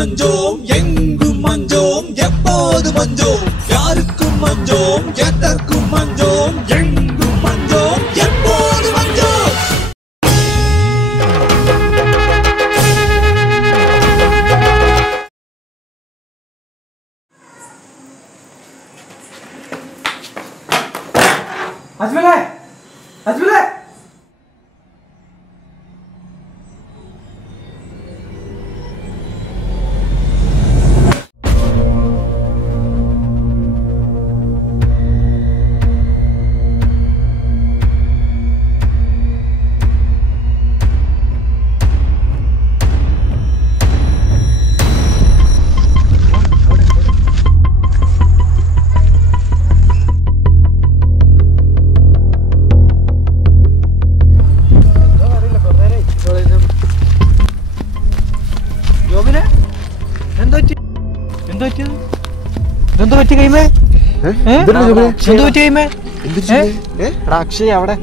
மஞ்சோம் எங்கும் மஞ்சோம் எப்போது மஞ்சோம் யாருக்கும் மஞ்சோம் எதற்கும் மஞ்சோம் எங்கும் மஞ்சோம் எப்போது மஞ்சோம். அஜ்மலே அஜ்மலே അക്ഷയ് അവിടെ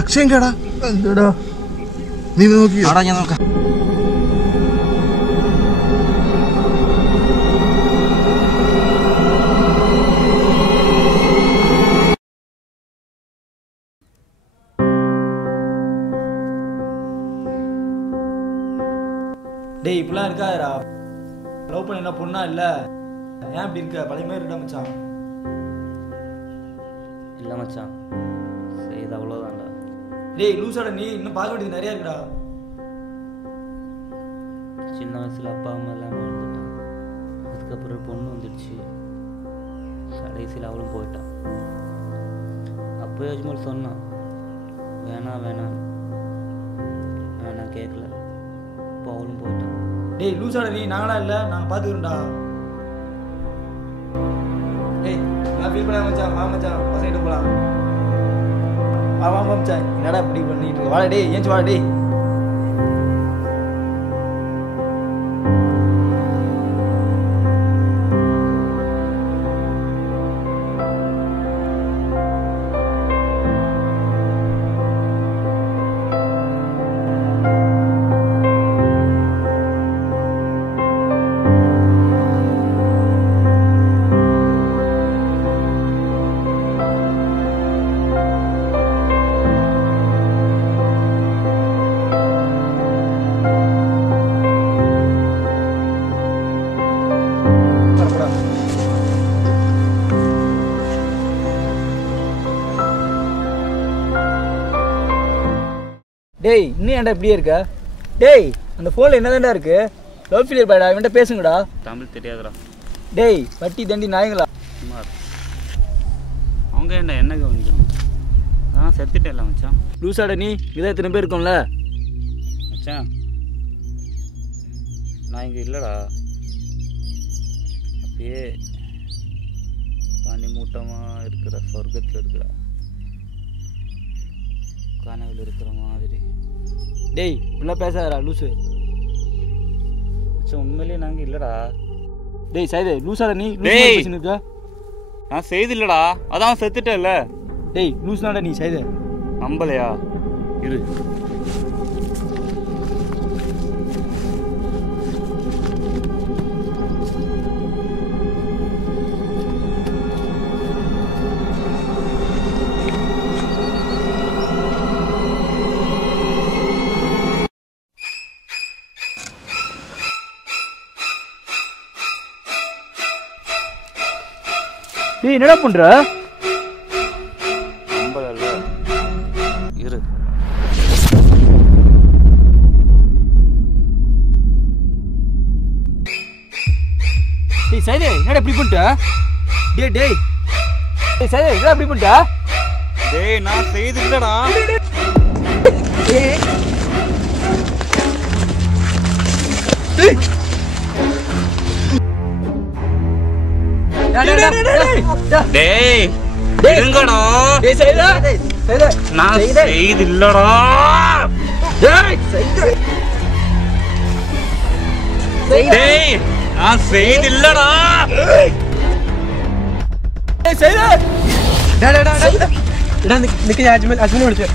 അക്ഷയം കേടാ എന്താടാ നീ നോക്കി ഞാൻ നോക്കാം. டேய் இப்பெல்லாம் இருக்காதடா. லவ் பண்ண என்ன பொண்ணா இல்ல? ஏன் இப்படி இருக்க? பழைய மாதிரி இருக்கா மச்சான்? இல்லை மச்சான், செய்து அவ்வளோதான்டா. டேய் லூசாடா, நீ இன்னும் பார்க்க வேண்டியது நிறையா இருக்குடா. சின்ன வயசில் அப்பா அம்மா இல்லாமல் வந்துட்டான். அதுக்கப்புறம் ஒரு பொண்ணு வந்துடுச்சு. கடைசியில் அவளும் போயிட்டான். அப்போயே அஜ்மல் சொன்னான், வேணாம் வேணாம் வேணாம், கேட்கல. இப்போ அவளும் போயிட்டான். டேய் லூசாடா, நீ நாங்களா இல்லை, நாங்கள் பார்த்துக்கிறோம்டா. டேய் நான் ஃபீல் பண்ண மச்சான், வா மச்சான் பசங்கிட்ட போகலாம். வா மச்சான், என்னடா இப்படி பண்ணிட்டு இருக்க? வாடா டேய், ஏஞ்சி வாடா டேய். டேய் இன்னும் ஏன்டா இப்படியே இருக்க? டேய் அந்த ஃபோனில் என்னதான்டா இருக்கு? லவ் ஃபீலியர் பாய்டா, இவன்ட்ட பேசுங்கடா. தமிழ் தெரியாதுடா. டேய் வட்டி தண்டி நாயங்களா? சுமார் அவங்க ஏன்டா என்ன கவனிக்கணும்? நான் செத்துட்டேன்ல மச்சான். லூசாடா நீ, இதான் இத்தனை பேர் இருக்கும்ல மச்சான். நான் இங்கே இல்லைடா. அப்படியே பனி மூட்டமாக இருக்கிற சொர்க்கத்தில் இருக்கிற கனவில் இருக்கிற மாதிரி. டேய் இப்படிலாம் பேசாதடா லூசு. மச்சான் உண்மையிலேயே நாங்கள் இல்லைடா. டேய் சைது லூசாடா நீ, டேய் பேசின்னு இருக்க. நான் செய்து இல்லைடா, அதான் செத்துட்டேன்ல. டேய் லூஸ்னாடா நீ சைது. நம்பலையா? இரு. டேய் என்னடா பண்ற? நம்பல இரு. டேய் சைதே என்னடா இப்படி பண்ணிட்ட? டேய் டேய் டேய் சைதே என்னடா இப்படி பண்ணிட்ட? டேய் நான் செய்து இல்லடா. டேய் டேய் இருங்கடா. டேய் சைதே சைதே நான் செய்து இல்லடா. டேய் சைதே டேய் நான் செய்து இல்லடா. டேய் சைதே എടാ നിക്ക് ഞാൻ അജ്മലിനെ വിളിച്ചു.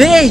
டேய்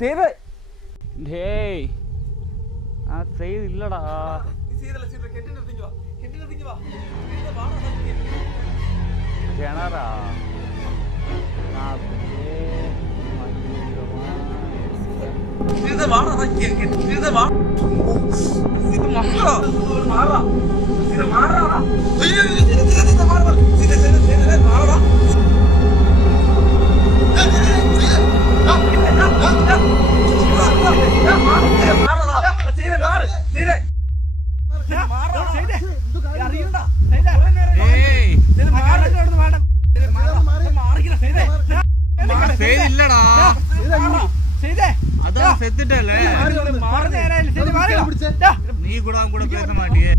சைதே டேய் நான் செய்து இல்லடா. கிணறா நான் இல்லடா. அதான் செத்துட்டல நீ கூட பேச மாட்டியே.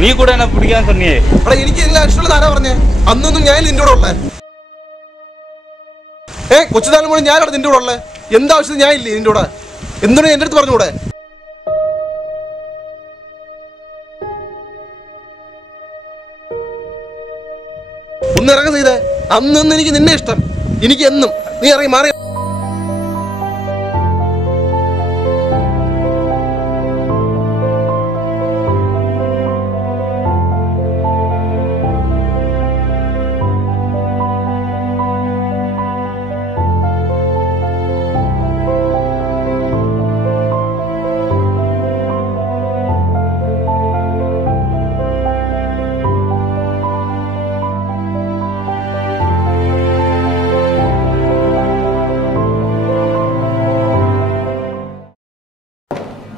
നീ കൂടെ എന്നെ പിടിക്കാൻ തന്നെയേ. എനിക്ക് ആക്ച്വലി ആരാ പറഞ്ഞേ? അന്നൊന്നും ഞാൻ നിന്റെ കൂടെ ഉള്ളേ. കൊച്ചുതാലും കൂടെ ഞാനാണ് നിന്റെ കൂടെ ഉള്ളേ. എന്താവശ്യത്തിന് ഞാൻ ഇല്ലേ നിന്റെ കൂടെ? എന്തിനാ എന്റെ അടുത്ത് പറഞ്ഞൂടെ? ഒന്ന് ഇറങ്ങി ചെയ്തേ. അന്നൊന്നും എനിക്ക് നിന്നെ ഇഷ്ടം. എനിക്ക് എന്നും നീ ഇറങ്ങി മാറി.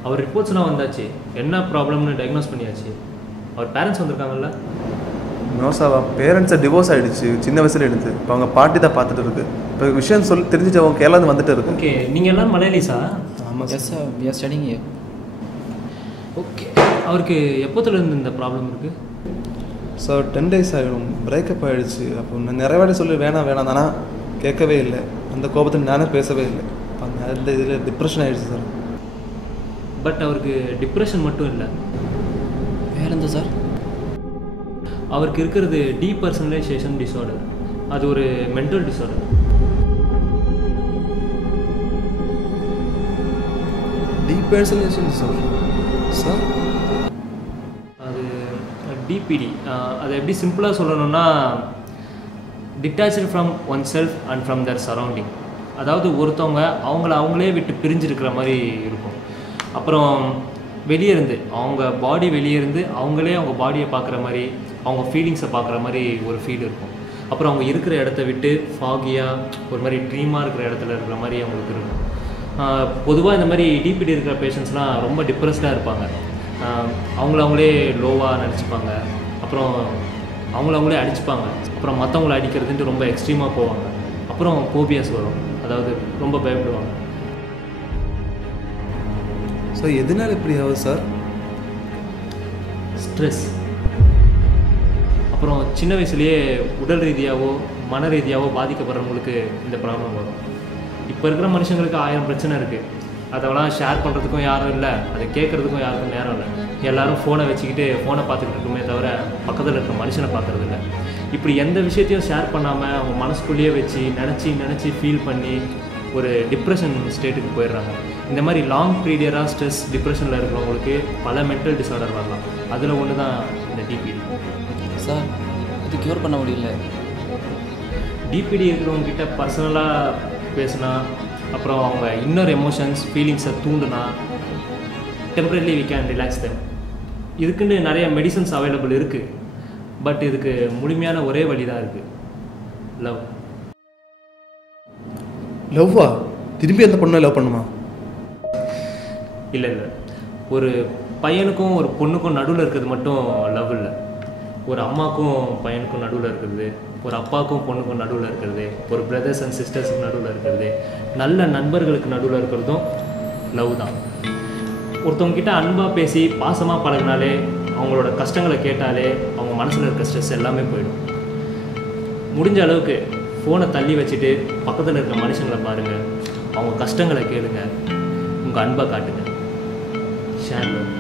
அவர் ரிப்போர்ட்ஸ்லாம் வந்தாச்சு, என்ன ப்ராப்ளம்னு டயக்னோஸ் பண்ணியாச்சு. Our parents வந்திருக்காங்கல்ல? நோசாவா பேரண்ட்ஸை டிவோர்ஸ் ஆகிடுச்சு சின்ன வயசுல எடுத்து. இப்போ அவங்க பாட்டி தான் பார்த்துட்டு இருக்கு. இப்போ விஷயம் தெரிஞ்சுட்டு அவங்க கேரளாந்து வந்துட்டு இருக்கு. ஓகே, நீங்கள் எல்லாம் மலையாளிஸா? ஆமாம் sir, we are studying here. Okay, அவருக்கு எப்போத்துலேருந்து இந்த ப்ராப்ளம் இருக்குது? ஸோ 10 days ஆகிடும். பிரேக்கப் ஆகிடுச்சு. அப்போ நான் நிறைய வாட்டி சொல்லி வேணாம் தானா கேட்கவே இல்லை. அந்த கோபத்தில் நானே பேசவே இல்லை. அந்த இதில் டிப்ரெஷன் ஆகிடுச்சு சார். பட் அவருக்கு டிப்ரெஷன் மட்டும் இல்லை, வேற எந்த சார்? அவருக்கு இருக்கிறது டீபர்சனலைசேஷன் டிஸார்டர். அது ஒரு mental disorder. Depersonalisation disorder sir? அது டிபிடி. அதை எப்படி சிம்பிளாக சொல்லணும்னா, detach from one self and from their surrounding. அதாவது ஒருத்தவங்க அவங்களே விட்டு பிரிஞ்சிருக்கிற மாதிரி இருக்கும். அப்புறம் வெளியே இருந்து அவங்க பாடி வெளியே இருந்து அவங்களே அவங்க பாடியை பார்க்குற மாதிரி, அவங்க ஃபீலிங்ஸை பார்க்குற மாதிரி ஒரு ஃபீல் இருக்கும். அப்புறம் அவங்க இருக்கிற இடத்த விட்டு ஃபாகியாக ஒரு மாதிரி ட்ரீமாக இருக்கிற இடத்துல இருக்கிற மாதிரி அவங்களுக்கு இருக்கும். பொதுவாக இந்த மாதிரி டிபிடி இருக்கிற பேஷண்ட்ஸ்லாம் ரொம்ப டிப்ரெஸ்டாக இருப்பாங்க. அவங்களே லோவாக நினச்சிப்பாங்க. அப்புறம் அவங்களே அடிச்சுப்பாங்க. அப்புறம் மற்றவங்கள அடிக்கிறதுன்ட்டு ரொம்ப எக்ஸ்ட்ரீமாக போவாங்க. அப்புறம் ஃபோபியாஸ் வரும், அதாவது ரொம்ப பயப்படுவாங்க. சார் எதனால் இப்படி ஆகுது சார்? ஸ்ட்ரெஸ். அப்புறம் சின்ன வயசுலேயே உடல் ரீதியாகவோ மன ரீதியாகவோ பாதிக்கப்படுறவங்களுக்கு இந்த ப்ராப்ளம் வரும். இப்போ இருக்கிற மனுஷங்களுக்கு 1000 பிரச்சனை இருக்குது. அதெல்லாம் ஷேர் பண்ணுறதுக்கும் யாரும் இல்லை, அதை கேட்குறதுக்கும் யாருக்கும் நேரம் இல்லை. எல்லோரும் ஃபோனை வச்சுக்கிட்டு ஃபோனை பார்த்துக்கிட்டு இருக்குமே தவிர பக்கத்தில் இருக்கிற மனுஷனை பார்க்குறது இல்லை. இப்படி எந்த விஷயத்தையும் ஷேர் பண்ணாமல் அவங்க மனசுக்குள்ளேயே வச்சு நினச்சி ஃபீல் பண்ணி ஒரு டிப்ரெஷன் ஸ்டேட்டுக்கு போயிடுறாங்க. இந்த மாதிரி லாங் பீரியடாக ஸ்ட்ரெஸ் டிப்ரெஷனில் இருக்கிறவங்களுக்கு பல மென்டல் டிஸார்டர் வரலாம். அதில் ஒன்று தான் இந்த டிபிடி. சார் இது க்யூர் பண்ண முடியல. டிபிடி இருக்கிறவங்ககிட்ட பர்சனலாக பேசினா, அப்புறம் அவங்க இன்னர் எமோஷன்ஸ் ஃபீலிங்ஸை தூண்டுனா, temporarily we can relax them. இதுக்குன்னு நிறைய மெடிசன்ஸ் அவைலபிள் இருக்குது. பட் இதுக்கு முழுமையான ஒரே வழி தான் இருக்குது, லவ். லவ்வா? திரும்பி அந்த பொண்ணை லவ் பண்ணுமா? இல்லை, ஒரு பையனுக்கும் ஒரு பொண்ணுக்கும் நடுவில் இருக்கிறது மட்டும் லவ் இல்லை. ஒரு அம்மாக்கும் பையனுக்கும் நடுவில் இருக்கிறது, ஒரு அப்பாவுக்கும் பொண்ணுக்கும் நடுவில் இருக்கிறது, ஒரு பிரதர்ஸ் அண்ட் சிஸ்டர்ஸுக்கு நடுவில் இருக்கிறது, நல்ல நண்பர்களுக்கு நடுவில் இருக்கிறதும் லவ் தான். ஒருத்தவங்ககிட்ட அன்பாக பேசி பாசமாக பழகினாலே, அவங்களோட கஷ்டங்களை கேட்டாலே அவங்க மனசில் இருக்க ஸ்ட்ரெஸ் எல்லாமே போயிடும். முடிஞ்ச அளவுக்கு ஃபோனை தள்ளி வச்சுட்டு பக்கத்தில் இருக்க மனுஷங்களை பாருங்கள், அவங்க கஷ்டங்களை கேளுங்க, உங்கள் அன்பை காட்டுங்க. Share love.